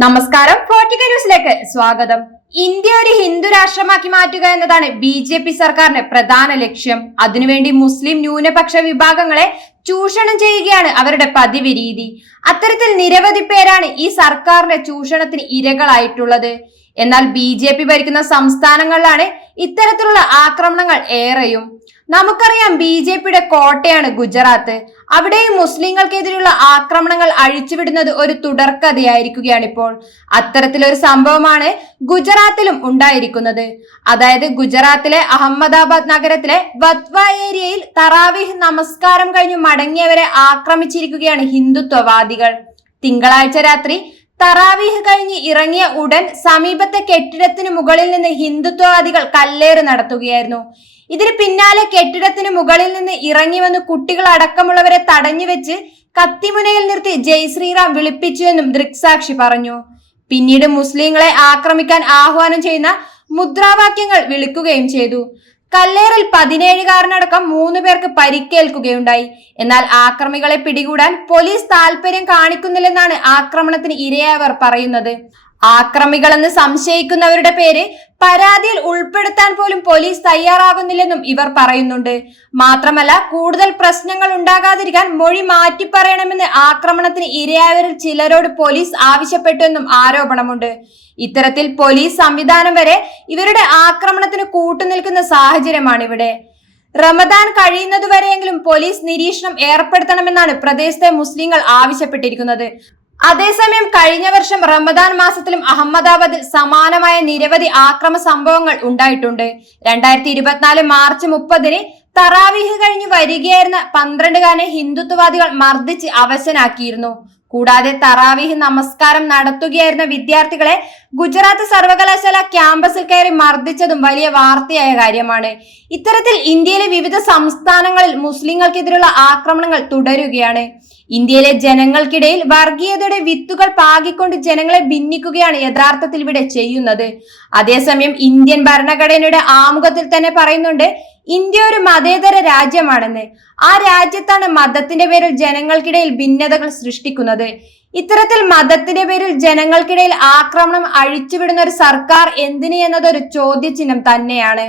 നമസ്കാരം ഫോർട്ടിക്ക ന്യൂസിലേക്ക് സ്വാഗതം. ഇന്ത്യ ഒരു ഹിന്ദു രാഷ്ട്രമാക്കി മാറ്റുക എന്നതാണ് ബി ജെ പി സർക്കാരിന്റെ പ്രധാന ലക്ഷ്യം. അതിനുവേണ്ടി മുസ്ലിം ന്യൂനപക്ഷ വിഭാഗങ്ങളെ ചൂഷണം ചെയ്യുകയാണ് അവരുടെ പതിവ് രീതി അത്തരത്തിൽ നിരവധി പേരാണ് ഈ സർക്കാരിന്റെ ചൂഷണത്തിന് ഇരകളായിട്ടുള്ളത്. എന്നാൽ ബി ഭരിക്കുന്ന സംസ്ഥാനങ്ങളിലാണ് ഇത്തരത്തിലുള്ള ആക്രമണങ്ങൾ ഏറെയും. നമുക്കറിയാം ബി ജെ പിയുടെ കോട്ടയാണ് ഗുജറാത്ത്. അവിടെയും മുസ്ലിങ്ങൾക്കെതിരെയുള്ള ആക്രമണങ്ങൾ അഴിച്ചുവിടുന്നത് ഒരു തുടർക്കഥയായിരിക്കുകയാണ് ഇപ്പോൾ അത്തരത്തിലൊരു സംഭവമാണ് ഗുജറാത്തിലും ഉണ്ടായിരിക്കുന്നത്. അതായത് ഗുജറാത്തിലെ അഹമ്മദാബാദ് നഗരത്തിലെ വത്വ ഏരിയയിൽ തറാവിഹ് നമസ്കാരം കഴിഞ്ഞു മടങ്ങിയവരെ ആക്രമിച്ചിരിക്കുകയാണ് ഹിന്ദുത്വവാദികൾ. തിങ്കളാഴ്ച രാത്രി തറാവീഹ് കഴിഞ്ഞ് ഇറങ്ങിയ ഉടൻ സമീപത്തെ കെട്ടിടത്തിന് മുകളിൽ നിന്ന് ഹിന്ദുത്വവാദികൾ കല്ലേറ് നടത്തുകയായിരുന്നു. ഇതിന് പിന്നാലെ കെട്ടിടത്തിന് മുകളിൽ നിന്ന് ഇറങ്ങി വന്ന് കുട്ടികൾ അടക്കമുള്ളവരെ തടഞ്ഞു വെച്ച് കത്തിമുനയിൽ നിർത്തി ജയ് ശ്രീറാം വിളിപ്പിച്ചുവെന്നും ദൃക്സാക്ഷി പറഞ്ഞു. പിന്നീട് മുസ്ലിങ്ങളെ ആക്രമിക്കാൻ ആഹ്വാനം ചെയ്യുന്ന മുദ്രാവാക്യങ്ങൾ വിളിക്കുകയും ചെയ്തു. കല്ലേറിൽ പതിനേഴുകാരനടക്കം മൂന്ന് പേർക്ക് പരിക്കേൽക്കുകയുണ്ടായി. എന്നാൽ ആക്രമികളെ പിടികൂടാൻ പോലീസ് താല്പര്യം കാണിക്കുന്നില്ലെന്നാണ് ആക്രമണത്തിന് ഇരയായവർ പറയുന്നത്. ആക്രമികളെന്ന് സംശയിക്കുന്നവരുടെ പേര് പരാതിയിൽ ഉൾപ്പെടുത്താൻ പോലും പോലീസ് തയ്യാറാകുന്നില്ലെന്നും ഇവർ പറയുന്നുണ്ട്. മാത്രമല്ല കൂടുതൽ പ്രശ്നങ്ങൾ ഉണ്ടാകാതിരിക്കാൻ മൊഴി മാറ്റി പറയണമെന്ന് ആക്രമണത്തിന് ഇരയായവരിൽ ചിലരോട് പോലീസ് ആവശ്യപ്പെട്ടുവെന്നും ആരോപണമുണ്ട്. ഇത്തരത്തിൽ പോലീസ് സംവിധാനം വരെ ഇവരുടെ ആക്രമണത്തിന് കൂട്ടുനിൽക്കുന്ന സാഹചര്യമാണ് ഇവിടെ റമദാൻ കഴിയുന്നതുവരെയെങ്കിലും പോലീസ് നിരീക്ഷണം ഏർപ്പെടുത്തണമെന്നാണ് പ്രദേശത്തെ മുസ്ലിങ്ങൾ ആവശ്യപ്പെട്ടിരിക്കുന്നത്. അതേസമയം കഴിഞ്ഞ വർഷം റമദാൻ മാസത്തിലും അഹമ്മദാബാദിൽ സമാനമായ നിരവധി ആക്രമ സംഭവങ്ങൾ ഉണ്ടായിട്ടുണ്ട്. രണ്ടായിരത്തി ഇരുപത്തിനാല് മാർച്ച് മുപ്പതിന് തറാവിഹ് കഴിഞ്ഞ് വരികയായിരുന്ന പന്ത്രണ്ടുകാരനെ ഹിന്ദുത്വവാദികൾ മർദ്ദിച്ച് അവശനാക്കിയിരുന്നു. കൂടാതെ തറാവിഹ് നമസ്കാരം നടത്തുകയായിരുന്ന വിദ്യാർത്ഥികളെ ഗുജറാത്ത് സർവകലാശാല ക്യാമ്പസിൽ കയറി മർദ്ദിച്ചതും വലിയ വാർത്തയായ കാര്യമാണ്. ഇത്തരത്തിൽ ഇന്ത്യയിലെ വിവിധ സംസ്ഥാനങ്ങളിൽ മുസ്ലിങ്ങൾക്കെതിരെയുള്ള ആക്രമണങ്ങൾ തുടരുകയാണ്. ഇന്ത്യയിലെ ജനങ്ങൾക്കിടയിൽ വർഗീയതയുടെ വിത്തുകൾ പാകിക്കൊണ്ട് ജനങ്ങളെ ഭിന്നിക്കുകയാണ് യഥാർത്ഥത്തിൽ ഇവിടെ ചെയ്യുന്നത്. അതേസമയം ഇന്ത്യൻ ഭരണഘടനയുടെ ആമുഖത്തിൽ തന്നെ പറയുന്നുണ്ട് ഇന്ത്യ ഒരു മതേതര രാജ്യമാണെന്ന്. ആ രാജ്യത്താണ് മതത്തിന്റെ പേരിൽ ജനങ്ങൾക്കിടയിൽ ഭിന്നതകൾ സൃഷ്ടിക്കുന്നത്. ഇത്തരത്തിൽ മതത്തിന്റെ പേരിൽ ജനങ്ങൾക്കിടയിൽ ആക്രമണം അഴിച്ചുവിടുന്ന ഒരു സർക്കാർ എന്തിന് എന്നതൊരു ചോദ്യചിഹ്നം തന്നെയാണ്.